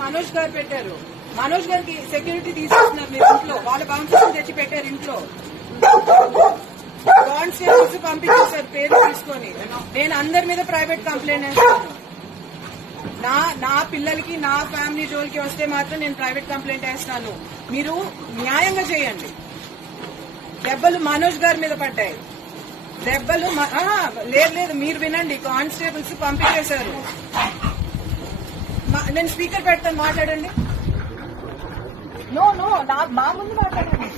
మనోజ్ గారు పెట్టారు. మనోజ్ గారికి సెక్యూరిటీ తీసుకొస్తున్నారు మీరు ఇంట్లో. వాళ్ళ కౌన్సిలర్ తెచ్చి పెట్టారు ఇంట్లో. కానిస్టేబుల్స్ పంపించేశారు పేరు తీసుకొని. నేను అందరి మీద ప్రైవేట్ కంప్లైంట్ వేస్తాను. నా పిల్లలకి నా ఫ్యామిలీ జోలికి వస్తే మాత్రం నేను ప్రైవేట్ కంప్లైంట్ వేస్తాను. మీరు న్యాయంగా చేయండి. దెబ్బలు మనోజ్ గారి మీద పడ్డాయి. దెబ్బలు లేదు మీరు వినండి. కానిస్టేబుల్స్ పంపించేశారు. నేను స్పీకర్ పెడతాను, మాట్లాడండి. నో మా ముందు మాట్లాడండి.